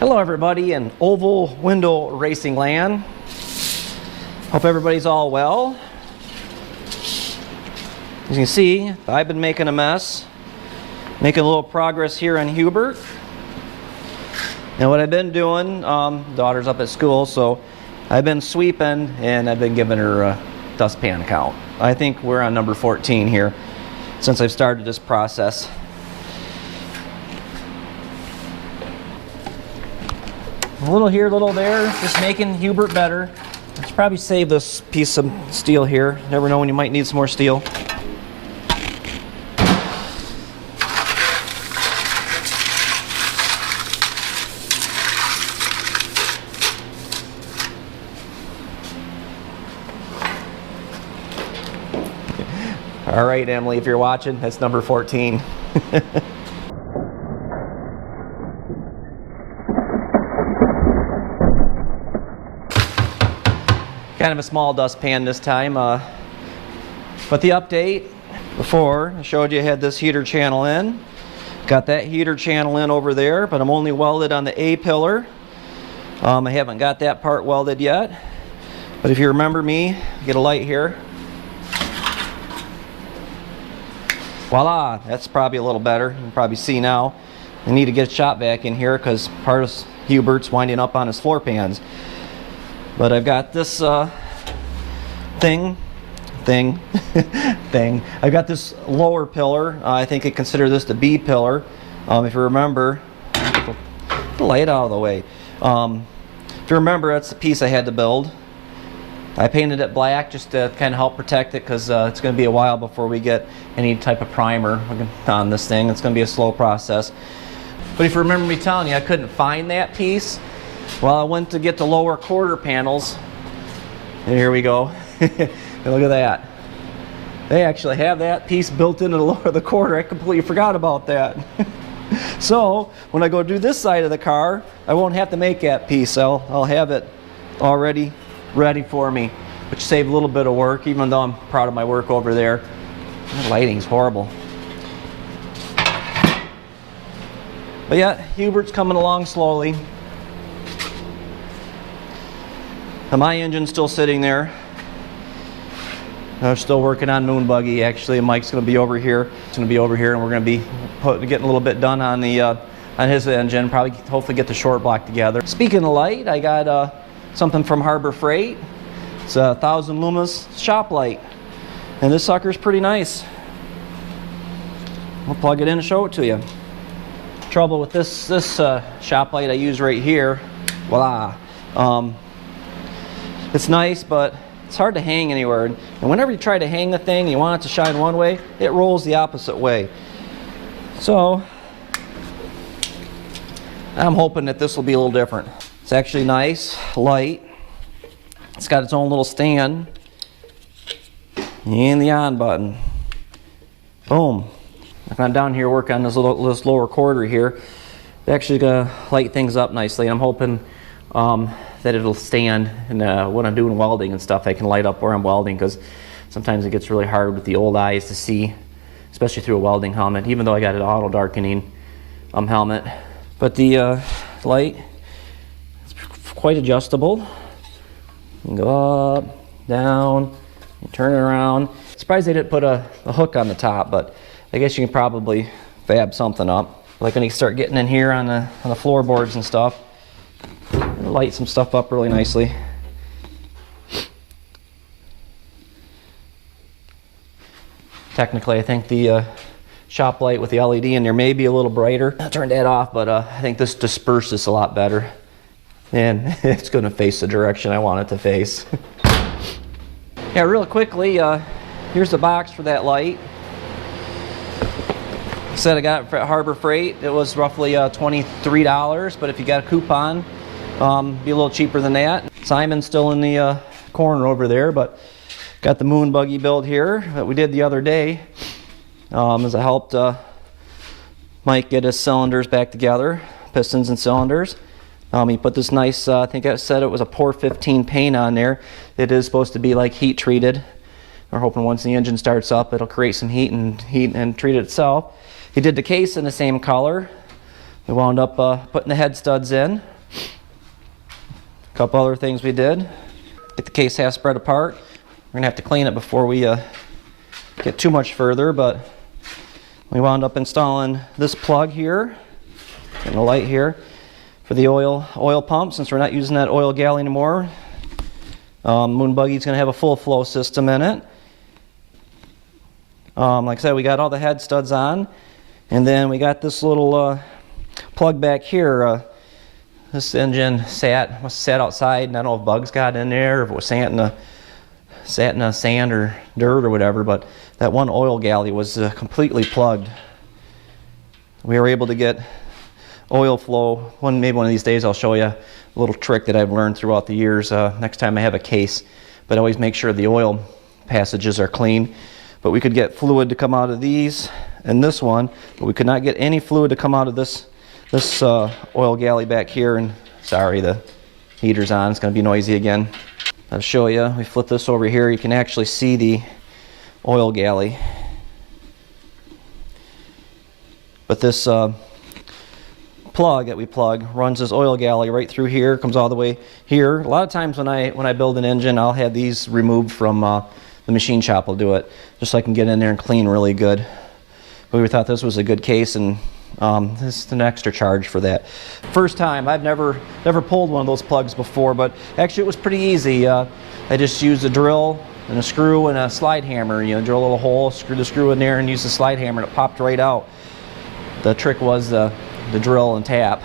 Hello everybody in oval window racing land. Hope everybody's all well. As you can see, I've been making a mess, making a little progress here on Hubert. And what I've been doing, daughter's up at school, so I've been sweeping and I've been giving her a dustpan count. I think we're on number 14 here since I've started this process. A little here, a little there, just making Hubert better. I should probably save this piece of steel here. Never know when you might need some more steel. All right, Emily, if you're watching, that's number 14. Kind of a small dustpan this time, but the update, before I showed you I had this heater channel in. Got that heater channel in over there, but I'm only welded on the A pillar. I haven't got that part welded yet, but if you remember me, get a light here. Voila, that's probably a little better. You can probably see now. I need to get a shop vac in here because part of Hubert's winding up on his floor pans. But I've got this thing. I've got this lower pillar. I think I consider this the B pillar. If you remember, get the light out of the way. If you remember, that's the piece I had to build. I painted it black just to kind of help protect it because it's going to be a while before we get any type of primer on this thing. It's going to be a slow process. But if you remember me telling you I couldn't find that piece, well, I went to get the lower quarter panels, and here we go. And look at that. They actually have that piece built into the quarter. I completely forgot about that. So when I go do this side of the car, I won't have to make that piece. I'll have it already ready for me, which saved a little bit of work, even though I'm proud of my work over there. The lighting's horrible. But yeah, Hubert's coming along slowly. And my engine's still sitting there. I'm still working on Moon Buggy. Actually, Mike's going to be over here. It's going to be over here, and we're going to be getting a little bit done on the on his engine. Probably, hopefully, get the short block together. Speaking of light, I got something from Harbor Freight. It's a 1000 lumens shop light, and this sucker's pretty nice. We'll plug it in and show it to you. Trouble with this shop light I use right here. Voila. It's nice, but it's hard to hang anywhere. And whenever you try to hang the thing, you want it to shine one way, it rolls the opposite way. So I'm hoping that this will be a little different. It's actually nice, light. It's got its own little stand and the on button. Boom. I'm down here working on this lower quarter here. It's actually gonna light things up nicely. I'm hoping that it'll stand, and when I'm doing welding and stuff, I can light up where I'm welding, because sometimes it gets really hard with the old eyes to see, especially through a welding helmet, even though I got an auto darkening helmet. But the light is quite adjustable. You can go up, down, and turn it around. Surprised they didn't put a hook on the top, but I guess you can probably fab something up. Like when you start getting in here on the floorboards and stuff, it'll light some stuff up really nicely. Technically, I think the shop light with the LED in there may be a little brighter. I turned that off, but I think this disperses a lot better. And it's going to face the direction I want it to face. Yeah, real quickly, here's the box for that light. I said I got it at Harbor Freight. It was roughly $23, but if you got a coupon, be a little cheaper than that. Simon's still in the corner over there, but got the Moon Buggy build here that we did the other day, as I helped Mike get his cylinders back together, pistons and cylinders. He put this nice, I think I said it was a Pour 15 paint on there. It is supposed to be like heat treated. We're hoping once the engine starts up, it'll create some heat and treat it itself. He did the case in the same color. We wound up putting the head studs in. couple other things we did. Get the case half spread apart. We're gonna have to clean it before we get too much further, but we wound up installing this plug here and the light here for the oil pump, since we're not using that oil galley anymore. Moon buggy's gonna have a full flow system in it. Like I said, we got all the head studs on, and then we got this little plug back here. This engine must have sat outside, and I don't know if bugs got in there, or if it was sat in a sand or dirt or whatever, but that one oil galley was completely plugged. We were able to get oil flow. Maybe one of these days I'll show you a little trick that I've learned throughout the years next time I have a case, but always make sure the oil passages are clean. But we could get fluid to come out of these and this one, but we could not get any fluid to come out of this oil galley back here. And sorry, the heater's on, it's going to be noisy again. I'll show you. We flip this over here, you can actually see the oil galley. But this plug that we plug runs this oil galley right through here, comes all the way here. A lot of times when I build an engine, I'll have these removed from the machine shop will do it, just so I can get in there and clean really good. But we thought this was a good case, and this is an extra charge for that. First time, I've never pulled one of those plugs before, but actually it was pretty easy. I just used a drill and a screw and a slide hammer. You know, drill a little hole, screw the screw in there, and use the slide hammer, and it popped right out. The trick was the drill and tap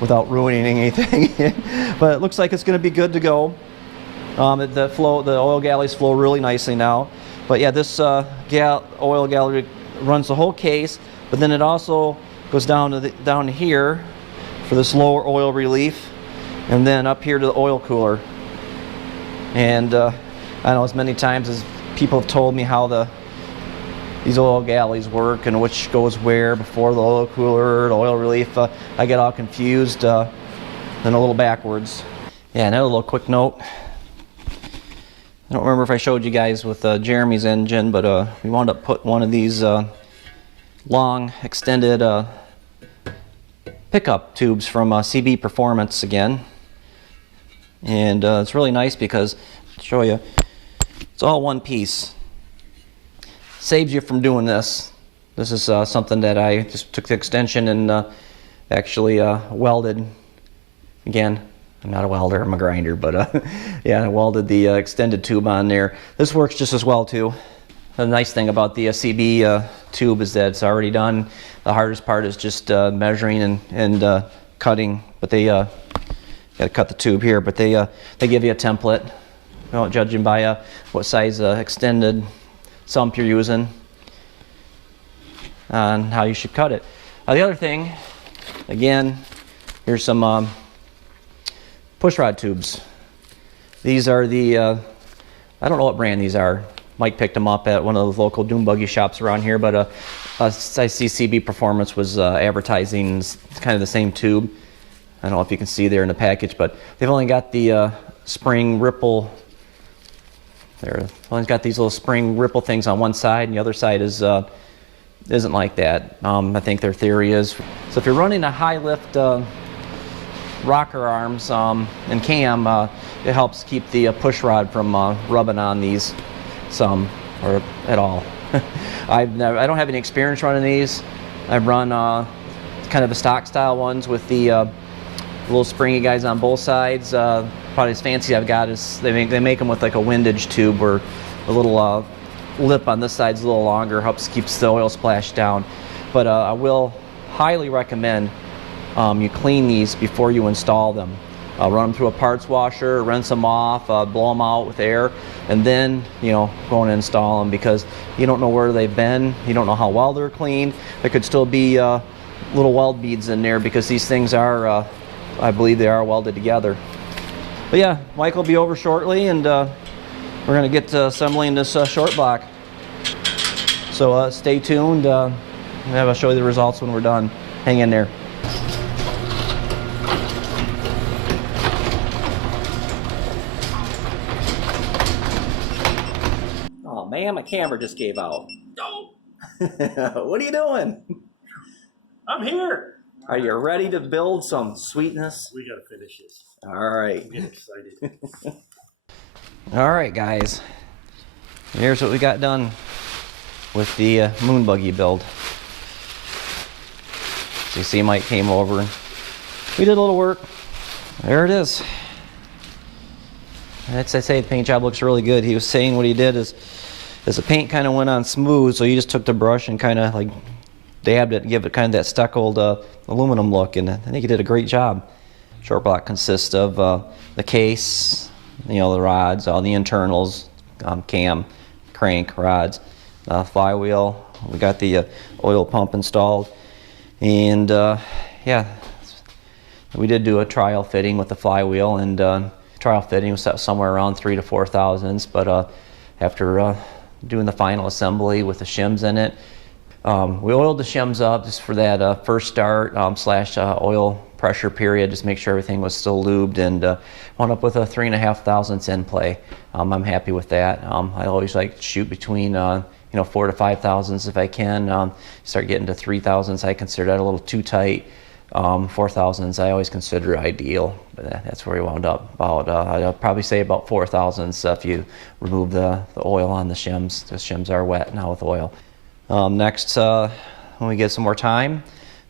without ruining anything. But it looks like it's going to be good to go. The oil galleys flow really nicely now. But yeah, this oil galley runs the whole case, but then it also goes down to here for this lower oil relief, and then up here to the oil cooler. And I know as many times as people have told me how these oil galleys work and which goes where before the oil cooler, the oil relief, I get all confused and a little backwards. Yeah, another little quick note. I don't remember if I showed you guys with Jeremy's engine, but we wound up putting one of these long extended pickup tubes from CB Performance again. And it's really nice because, I'll show you, it's all one piece. Saves you from doing this. This is something that I just took the extension and actually welded. Again, I'm not a welder, I'm a grinder, but yeah, I welded the extended tube on there. This works just as well too. The nice thing about the CB tube is that it's already done. The hardest part is just measuring and cutting, but they got to cut the tube here, but they give you a template, judging by what size extended sump you're using and how you should cut it. The other thing, again, here's some push rod tubes. These are the, I don't know what brand these are. Mike picked them up at one of the local dune buggy shops around here, but I see CB Performance was advertising kind of the same tube. I don't know if you can see there in the package, but they've only got the spring ripple. They've only got these little spring ripple things on one side, and the other side is isn't like that. I think their theory is, so if you're running a high lift rocker arms and cam, it helps keep the push rod from rubbing on these some or at all. I don't have any experience running these. I've run kind of the stock style ones with the little springy guys on both sides. Probably as fancy I've got is they make them with like a windage tube where a little lip on this side's a little longer, keeps the oil splash down. But I will highly recommend you clean these before you install them. Run them through a parts washer, rinse them off, blow them out with air, and then go and install them, because you don't know where they've been, you don't know how well they're cleaned. There could still be little weld beads in there, because these things are, I believe they are welded together. But yeah, Mike will be over shortly, and we're going to get assembling this short block. So stay tuned. I'll show you the results when we're done. Hang in there. Oh man, my camera just gave out. No, What are you doing? I'm here. Are you ready to build some sweetness? We gotta finish this. All right. I'm getting excited. All right, guys. Here's what we got done with the moon buggy build. So you see Mike came over and we did a little work. There it is. That's, I say the paint job looks really good. He was saying what he did is the paint kind of went on smooth, so you just took the brush and kind of like dabbed it, give it kind of that stuccoed aluminum look, and I think he did a great job. Short block consists of the case, you know, the rods, all the internals, cam, crank, rods, flywheel. We got the oil pump installed, and yeah, we did do a trial fitting with the flywheel, and trial fitting was set somewhere around 3,000 to 4,000, but after doing the final assembly with the shims in it, we oiled the shims up just for that first start slash oil pressure period, just make sure everything was still lubed, and wound up with a 3,500 thousandths in play. I'm happy with that. I always like to shoot between 4 to 5 thousandths if I can. Start getting to 3 thousandths, I consider that a little too tight. 4 thousandths I always consider ideal, but that's where we wound up. About I'll probably say about 4 thousandths if you remove the oil on the shims. The shims are wet now with oil. Next, when we get some more time,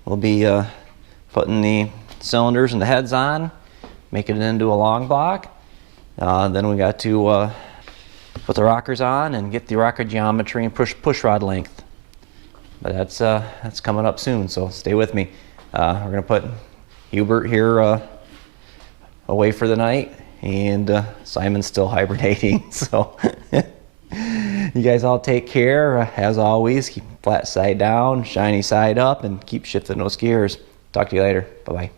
we'll be putting the cylinders and the heads on, making it into a long block. Then we got to put the rockers on and get the rocker geometry and push rod length. But that's coming up soon, so stay with me. We're going to put Hubert here away for the night, and Simon's still hibernating, so you guys all take care. As always, keep flat side down, shiny side up, and keep shifting those gears. Talk to you later. Bye-bye.